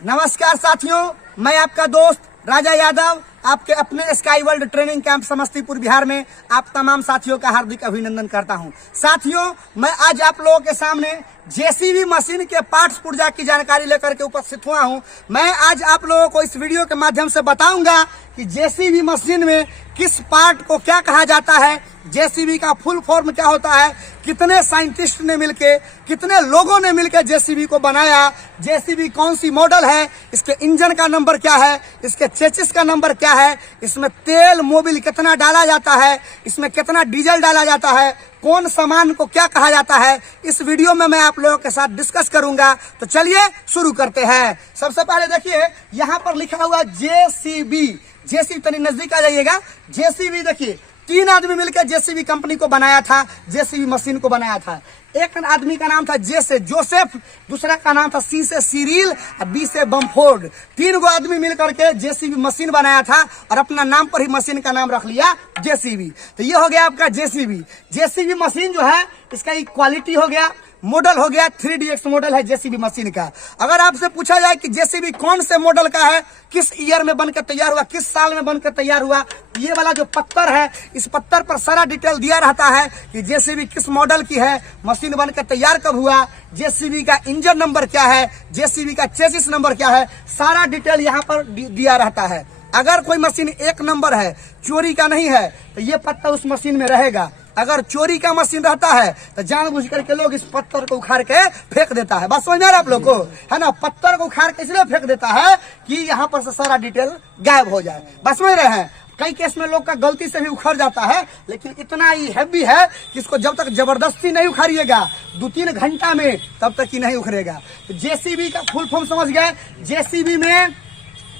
नमस्कार साथियों, मैं आपका दोस्त राजा यादव आपके अपने sky world training camp Samastipur Bihar में आप तमाम साथियों का हार्दिक अभिनंदन करता हूं। साथियों, मैं आज आप लोगों के सामने जेसीबी मशीन के पार्ट्स पुर्जा की जानकारी लेकर के उपस्थित हुआ हूं। मैं आज आप लोगों को इस वीडियो के माध्यम से बताऊंगा कि जेसीबी मशीन में किस पार्ट को क्या कहा जाता है, जेसीबी का फुल फॉर्म क्या होता है, कितने साइंटिस्ट ने मिलके, कितने लोगों ने मिलकर जेसीबी को बनाया, जेसीबी कौन सी मॉडल है, इसके इंजन का नंबर क्या है, इसके चेसिस का नंबर क्या है, इसमें तेल मोबिल कितना डाला जाता है, इसमें कितना डीजल डाला जाता है, कौन सामान को क्या कहा जाता है, इस वीडियो में मैं आप लोगों के साथ डिस्कस करूंगा। तो चलिए शुरू करते हैं। सबसे पहले देखिए यहाँ पर लिखा हुआ जेसीबी। जेसीबी तनी नजदीक आ जाइएगा। जेसीबी देखिए, 3 आदमी मिलकर जेसीबी कंपनी को बनाया था, जेसीबी मशीन को बनाया था। एक आदमी का नाम था जे से जोसेफ, दूसरा का नाम था सी से सीरिल और बी से बमफोर्ड। 3 आदमी मिलकर के जेसीबी मशीन बनाया था और अपना नाम पर ही मशीन का नाम रख लिया जेसीबी। तो ये हो गया आपका जेसीबी। जेसीबी मशीन जो है इसका एक क्वालिटी हो गया, मॉडल हो गया 3DX मॉडल है जेसीबी मशीन का। अगर आपसे पूछा जाए कि जेसीबी कौन से मॉडल का है, किस ईयर में बनकर तैयार हुआ, किस साल में बनकर तैयार हुआ, ये वाला जो पत्थर है, इस पत्थर पर सारा डिटेल दिया रहता है कि जेसीबी किस मॉडल की है, मशीन बनकर तैयार कब हुआ, जेसीबी का इंजन नंबर क्या है, जेसीबी का चेसिस नंबर क्या है, सारा डिटेल यहाँ पर दिया रहता है। अगर कोई मशीन 1 नंबर है, चोरी का नहीं है, तो ये पत्थर उस मशीन में रहेगा। अगर चोरी का मशीन रहता है तो जानबूझ करके लोग इस पत्थर को उखाड़ के फेंक देता है। बस समझ में आ रहा है आप लोग को, है ना। पत्थर को उखाड़ के इसलिए फेंक देता है कि यहाँ पर से सारा डिटेल गायब हो जाए। बस समझ रहे हैं। कई केस में लोग का गलती से भी उखड़ जाता है, लेकिन इतना ही हैवी है कि इसको जब तक जबरदस्ती नहीं उखाड़िएगा 2-3 घंटा में, तब तक ही नहीं उखड़ेगा। तो जेसीबी का फुल फॉर्म समझ गए। जेसीबी में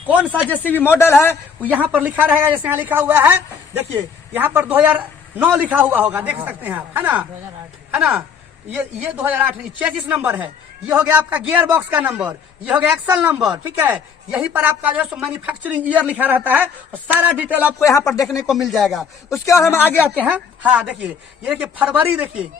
कौन सा जेसीबी मॉडल है वो यहाँ पर लिखा रहेगा। जैसे यहाँ लिखा हुआ है, देखिए यहाँ पर 2009 लिखा हुआ होगा, देख सकते हैं आप, है ना, है ना। ये 2008 चेसिस नंबर है। ये हो गया आपका गियर बॉक्स का नंबर, ये हो गया एक्सल नंबर, ठीक है। यहीं पर आपका जो है मैन्युफैक्चरिंग ईयर लिखा रहता है और सारा डिटेल आपको यहाँ पर देखने को मिल जाएगा। उसके बाद हम आगे आते हैं। हाँ देखिए, ये देखिए फरवरी, देखिए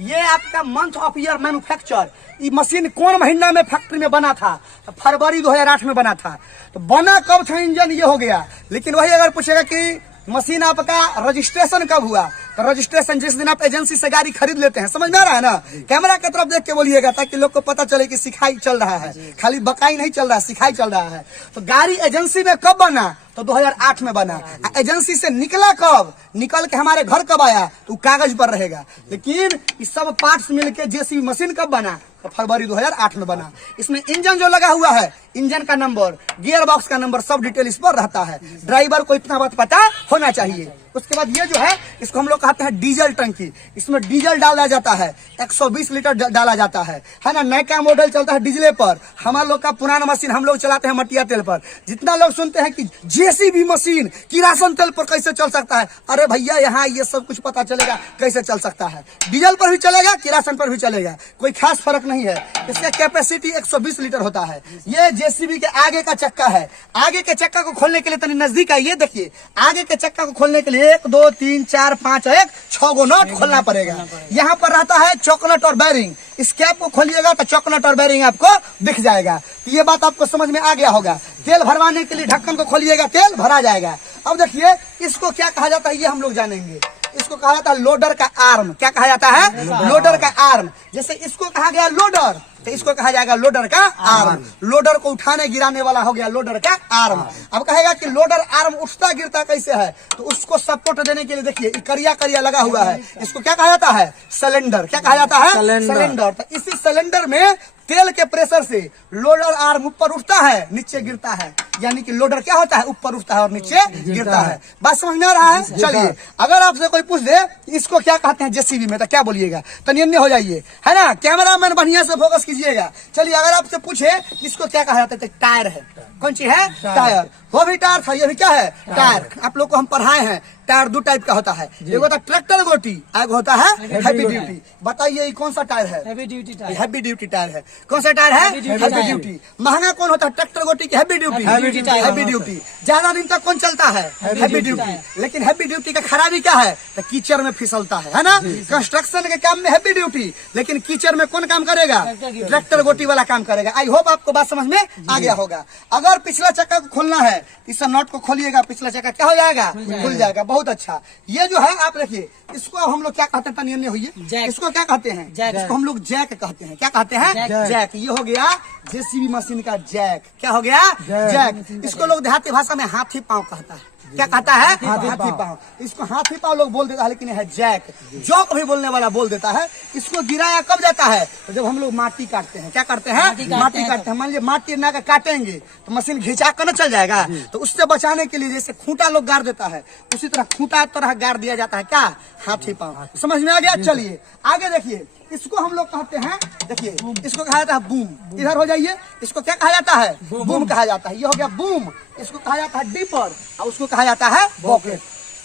ये आपका मंथ ऑफ ईयर मैन्युफैक्चर। ये मशीन कौन महीना में फैक्ट्री में बना था, तो फरवरी 2008 में बना था। तो बना कब था इंजन, ये हो गया। लेकिन वही अगर पूछेगा कि मशीन आपका रजिस्ट्रेशन कब हुआ, तो रजिस्ट्रेशन जिस दिन आप एजेंसी से गाड़ी खरीद लेते हैं, समझ में आ रहा है ना। कैमरा की तरफ देख के बोलिएगा ताकि लोग को पता चले कि सिखाई चल रहा है, खाली बकाई नहीं चल रहा है, सिखाई चल रहा है। तो गाड़ी एजेंसी में कब बना, तो 2008 में बना। एजेंसी से निकला कब, निकल के हमारे घर कब आया, तो कागज पर रहेगा। लेकिन इस सब पार्ट्स मिलके जेसीबी मशीन कब बना, तो फरवरी 2008 में बना। इसमें इंजन जो लगा हुआ है, इंजन का नंबर, गियर बॉक्स का नंबर, सब डिटेल इस पर रहता है। ड्राइवर को इतना बात पता होना चाहिए। उसके बाद ये जो है, इसको हम लोग कहते हैं डीजल टंकी। इसमें डीजल डाला जाता है, 120 लीटर डाला जाता है ना। नया मॉडल चलता है डीजल पर, हमारे लोग का पुराना मशीन हम लोग चलाते हैं मटिया तेल पर। जितना लोग सुनते हैं कि जेसीबी मशीन किरासन तेल पर कैसे चल सकता है, अरे भैया यहाँ ये सब कुछ पता चलेगा कैसे चल सकता है। डीजल पर भी चलेगा, किरासन पर भी चलेगा, कोई खास फर्क नहीं है। इसका कैपेसिटी 120 लीटर होता है। ये जेसीबी के आगे का चक्का है। आगे के चक्का को खोलने के लिए तनी नजदीक आइए, देखिए आगे के चक्का को खोलने के लिए 1 2 3 4 5 1 6 गो नट खोलना पड़ेगा। यहाँ पर रहता है चॉकलेट और बैरिंग। इस कैप को खोलिएगा तो चॉकलेट और बैरिंग आपको दिख जाएगा। तो ये बात आपको समझ में आ गया होगा। तेल भरवाने के लिए ढक्कन को खोलिएगा, तेल भरा जाएगा। अब देखिए इसको क्या कहा जाता है, ये हम लोग जानेंगे। इसको कहा जाता है लोडर का आर्म। क्या कहा जाता है, लोडर का आर्म। जैसे इसको कहा गया लोडर, तो इसको कहा जाएगा लोडर का आर्म। लोडर को उठाने गिराने वाला हो गया लोडर का आर्म। अब कहेगा कि लोडर आर्म उठता गिरता कैसे है, तो उसको सपोर्ट देने के लिए देखिए करिया करिया लगा हुआ है। इसको क्या कहा जाता है, सिलेंडर। क्या कहा जाता है, सिलेंडर। तो इसी सिलेंडर में तेल के प्रेशर से लोडर आर्म ऊपर उठता है, नीचे गिरता है। यानी कि लोडर क्या होता है, ऊपर उठता है और नीचे गिरता है। बात समझ में आ रहा है। चलिए अगर आपसे कोई पूछ दे इसको क्या कहते हैं जेसीबी में, तो क्या बोलिएगा, तनियन्ने हो जाइए, है ना। कैमरामैन बढ़िया से फोकस कीजिएगा। चलिए अगर आपसे पूछे इसको क्या कहा जाता है, तो टायर है। कौन चीज है, टायर। वो भी टायर था, ये भी क्या है, टायर। आप लोग को हम पढ़ाए हैं टायर दो टाइप का होता है, एक होता है ट्रैक्टर गोटी, एक होता है हैवी ड्यूटी। बताइए ये कौन सा टायर है? Heavy duty tyre. Heavy duty tyre है। कौन सा टायर है? Heavy duty. महंगा कौन होता है? ट्रैक्टर गोटी की हैवी ड्यूटी। हैवी ड्यूटी ज्यादा दिन तक कौन चलता है? Heavy duty. लेकिन हैवी ड्यूटी का खराबी क्या है? तो कीचड़ में फिसलता है ना। कंस्ट्रक्शन के काम में हैवी ड्यूटी, लेकिन कीचड़ में कौन काम करेगा? ट्रैक्टर गोटी वाला काम करेगा। आई होप आपको बात समझ में आ गया होगा। अगर पिछला चक्का को खोलना है, इस नट को खोलिएगा, पिछला चक्का क्या हो जाएगा? खुल जाएगा। बहुत अच्छा। ये जो है आप देखिए, इसको हम लोग क्या कहते हैं? नियम हुई, इसको क्या कहते हैं? इसको हम लोग जैक कहते हैं। क्या कहते हैं? जैक। ये हो गया जेसीबी मशीन का जैक। क्या हो गया? जैक। इसको लोग देहाती भाषा में हाथी पांव कहता है। क्या कहता है? हाथी पांव। इसको हाथी पांव लोग बोल देता है, लेकिन है जैक। जॉक भी बोलने वाला बोल देता है। इसको गिराया कब जाता है? तो जब हम लोग माटी काटते हैं। क्या करते हैं? माटी काटते हैं। मान लीजिए माटी ना का काटेंगे तो मशीन घिंचा कर न चल जाएगा। तो उससे बचाने के लिए जैसे खूंटा लोग गाड़ देता है, उसी तरह खूंटा तरह गाड़ दिया जाता है। क्या? हाथी पांव। समझ में आ गया? चलिए आगे देखिए, इसको हम लोग कहते हैं, देखिए इसको कहा जाता है बूम। इधर हो जाइए, इसको क्या कहा जाता है? बूम कहा जाता है। ये हो गया बूम। इसको कहा जाता है डीपर और उसको कहा जाता है बॉकेट।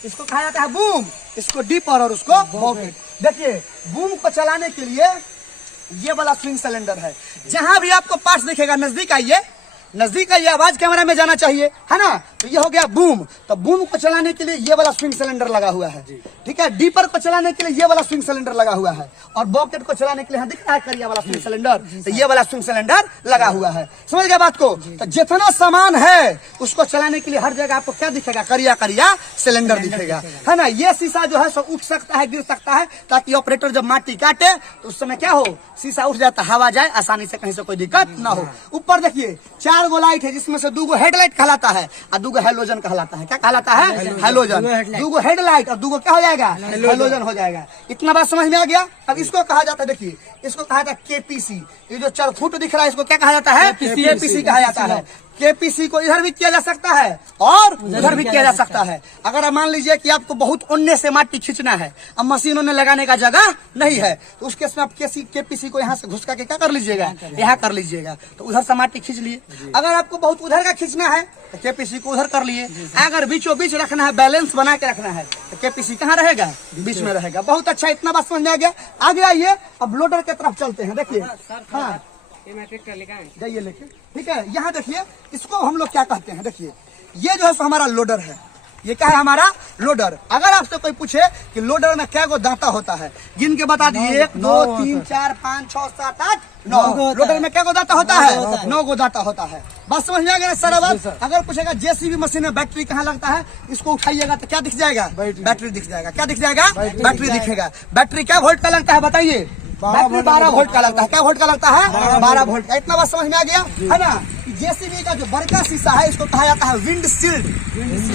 इसको कहा जाता है बूम, इसको डीपर और उसको बॉकेट। देखिए बूम को चलाने के लिए ये वाला स्विंग सिलेंडर है। जहां भी आपको पार्ट्स दिखेगा, नजदीक आइए, नजदीक आइए, आवाज कैमरा में जाना चाहिए, है ना। तो ये हो गया बूम। तो बूम को चलाने के लिए ये वाला स्विंग सिलेंडर लगा हुआ है, ठीक है। डीपर को चलाने के लिए ये वाला स्विंग सिलेंडर लगा हुआ है, और बॉकेट को चलाने के लिए दिख रहा है करिया वाला स्विंग सिलेंडर, तो ये वाला स्विंग सिलेंडर लगा हुआ है। समझ गया बात को? तो जितना सामान है उसको चलाने के लिए हर जगह आपको क्या दिखेगा? करिया करिया सिलेंडर दिखेगा, है ना। ये शीशा जो है सो उठ सकता है, गिर सकता है, ताकि ऑपरेटर जब माटी काटे तो उस समय क्या हो? शीशा उठ जाता, हवा जाए आसानी से, कहीं से कोई दिक्कत ना हो। ऊपर देखिए 4 गो लाइट है, जिसमें से 2 गो हेडलाइट कहलाता है और 2 गो हेलोजन कहलाता है। क्या कहलाता है? हेलोजन। 2 गो हेडलाइट और 2 गो क्या हो जाएगा? हेलोजन हो जाएगा। इतना बात समझ में आ गया? अब इसको कहा जाता है, देखिए इसको कहा जाता है केपीसी। ये जो 4 फुट दिख रहा है, इसको क्या कहा जाता है? केपीसी कहा जाता है। केपीसी को इधर भी किया जा सकता है और उधर भी किया जा सकता है। अगर मान लीजिए कि आपको बहुत उन्ने से माटी खींचना है, अब मशीनों में लगाने का जगह नहीं है, तो उस केस में आप केपीसी को यहाँ से घुसका के क्या कर लीजिएगा? यहाँ कर लीजिएगा, तो उधर से माटी खींच लिए। अगर आपको बहुत उधर का खींचना है तो केपीसी को उधर कर लिए। अगर बीचों बीच रखना है, बैलेंस बना के रखना है, तो केपीसी कहाँ रहेगा? बीच में रहेगा। बहुत अच्छा, इतना बात समझ में आ गया। आगे आइए, अब लोडर की तरफ चलते हैं। देखिए हाँ जाइए लेके, ठीक है। यहाँ देखिए, इसको हम लोग क्या कहते हैं? देखिए ये जो है सो हमारा लोडर है। ये क्या है? हमारा लोडर। अगर आपसे कोई पूछे कि लोडर में क्या गो दांता होता है, गिन के बता दीजिए। 1 2 3 4 5 6 7 8 9। लोडर में क्या गो दांता होता है? 9 गो दांता होता है। बात समझ में आ गया सर? अगर पूछेगा जेसीबी मशीन में बैटरी कहाँ लगता है, इसको उठाइएगा तो क्या दिख जाएगा? बैटरी दिख जाएगा। क्या दिख जाएगा? बैटरी दिखेगा। बैटरी क्या वोल्ट का लगता है? बताइए। बैटरी 12 वोल्ट का लगता है। क्या वोल्ट का लगता है? 12 वोल्ट का। इतना बात समझ में आ गया, है ना। जेसीबी का जो बड़का शीशा है, इसको कहा जाता है विंड शील्ड,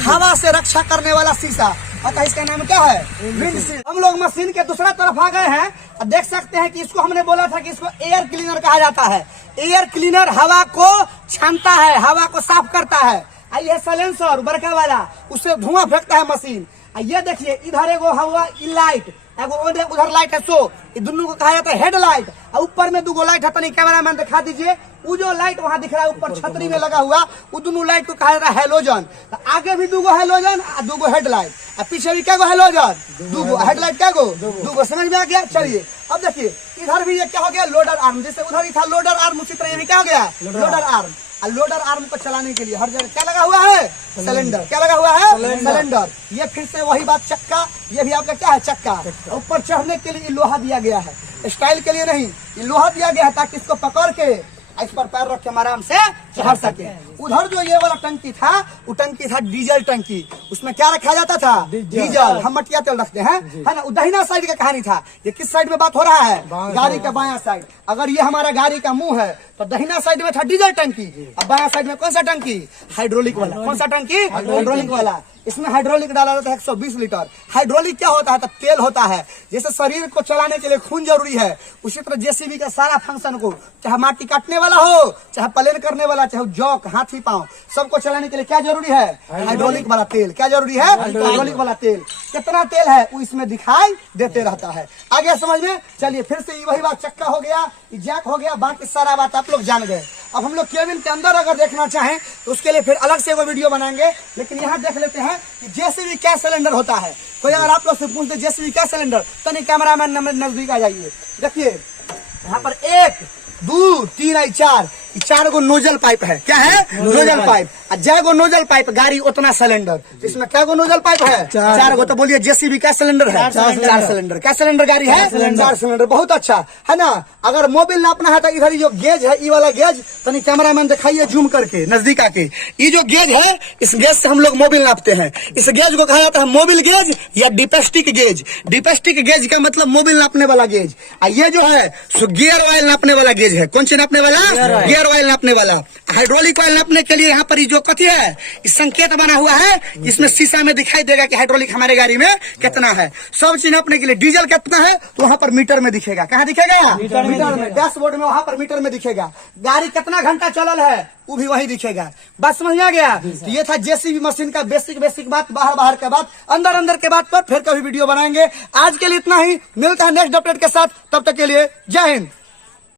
हवा से रक्षा करने वाला शीशा। अतः इसका नाम क्या है? Wind shield. हम लोग मशीन के दूसरा तरफ आ गए हैं और देख सकते हैं कि इसको हमने बोला था कि इसको एयर क्लीनर कहा जाता है। एयर क्लीनर हवा को छानता है, हवा को साफ करता है। ये साइलेंसर बड़का वाला, उससे धुआं फेंकता है मशीन। ये देखिए इधर एगो हवा लाइट, उधर लाइट है, सो ये दोनों को कहा जाता है हेडलाइट। और ऊपर में 2 गो लाइट है, तनी कैमरा मैन दिखा दीजिए। वो जो लाइट वहां दिख रहा है ऊपर छतरी में लगा हुआ, वो दोनों लाइट को कहा जाता है हेलोजन। तो आगे भी 2 गो हेलोजन और 2 गो हेडलाइट, और पीछे भी क्या गो हेलोजन? 2 गो हेडलाइट। क्या गो? 2 गो। समझ में आ गया? चलिए अब देखिए, इधर भी ये क्या हो गया? Loader arm. जैसे उधर ही था लोडर आर्म, उसी तरह ये भी क्या हो गया? Loader arm. और लोडर आर्म को चलाने के लिए हर जगह क्या लगा हुआ है? सिलेंडर। क्या लगा हुआ है? सिलेंडर। ये फिर से वही बात, चक्का। ये भी आपका क्या है? चक्का। ऊपर चढ़ने के लिए लोहा दिया गया है, स्टाइल के लिए नहीं। ये लोहा दिया गया है ताकि इसको पकड़ के इस पर पैर रख के हम आराम से चढ़ सके। उधर जो ये वाला टंकी था, वो टंकी था डीजल टंकी। उसमें क्या रखा जाता था? डीजल। हम मटिया तेल रखते हैं, है ना। दाहिना साइड का कहानी था। ये किस साइड में बात हो रहा है? गाड़ी का बायां साइड। अगर ये हमारा गाड़ी का मुंह है तो दाहिना साइड में था डीजल टंकी, और बायां साइड में कौन सा टंकी? हाइड्रोलिक वाला। कौन सा टंकी? हाइड्रोलिक वाला। इसमें हाइड्रोलिक डाला जाता है 120 लीटर। हाइड्रोलिक क्या होता है? तो तेल होता है। जैसे शरीर को चलाने के लिए खून जरूरी है, उसी तरह जेसीबी का सारा फंक्शन को, चाहे माटी काटने वाला हो, चाहे प्लेन करने वाला, चाहे जॉक, हाथी पांव, सबको चलाने के लिए क्या जरूरी है? हाइड्रोलिक वाला तेल। क्या जरूरी है? हाइड्रोलिक वाला तेल। कितना तेल है वो इसमें दिखाई देते रहता है। आगे समझ में? चलिए फिर से वही बात, चक्का हो गया, जैक हो गया, बाकी सारा बात आप लोग जान गए। अब हम लोग केबिन के अंदर अगर देखना चाहें तो उसके लिए फिर अलग से वो वीडियो बनाएंगे, लेकिन यहाँ देख लेते हैं कि जेसीबी क्या सिलेंडर होता है। कोई अगर आप लोग से पूछते जेसीबी क्या सिलेंडर, तो नहीं कैमरामैन नजदीक आ जाइए। देखिए यहाँ पर 1 2 3 और 4 गो नोजल पाइप है। क्या है? Nozzle pipe. जय गो नोजल पाइप, गाड़ी उतना सिलेंडर। इसमें क्या गो नोजल पाइप है? 4 गो। तो बोलिए जेसीबी क्या सिलेंडर है? 4 सिलेंडर। क्या सिलेंडर गाड़ी है? 4 सिलेंडर। बहुत अच्छा है ना। अगर मोबिल नापना है तो इधर जो गेज है, ये वाला गेज, तो नहीं कैमरामैन दिखाइए जूम करके नजदीक आके। ये जो गेज है, इस गेज से हम लोग मोबिल नापते हैं। इस गेज को कहा जाता है मोबिल गेज या डिपेस्टिक गेज। डिपेस्टिक गेज का मतलब मोबिल नापने वाला गेज। और ये जो है सो गियर ऑयल नापने वाला गेज है। कौन सी नापने वाला? गियर ऑयल नापने वाला। हाइड्रोलिक ऑयल नापने के लिए यहाँ पर जो कथी है, इस संकेत बना हुआ है, इसमें शीशा में दिखाई देगा कि हाइड्रोलिक हमारे गाड़ी में कितना है। सब चीज नापने के लिए डीजल कितना है तो वहाँ पर मीटर में दिखेगा। कहाँ दिखेगा? मीटर में। डैशबोर्ड में वहाँ पर मीटर में दिखेगा। गाड़ी कितना घंटा चलल है वो भी वही दिखेगा। बस समझ आ गया? तो ये था जेसीबी मशीन का बेसिक बात, बाहर के बात, अंदर के बात पर फिर कभी वीडियो बनाएंगे। आज के लिए इतना ही, मिलता है नेक्स्ट अपडेट के साथ। तब तक के लिए जय हिंद।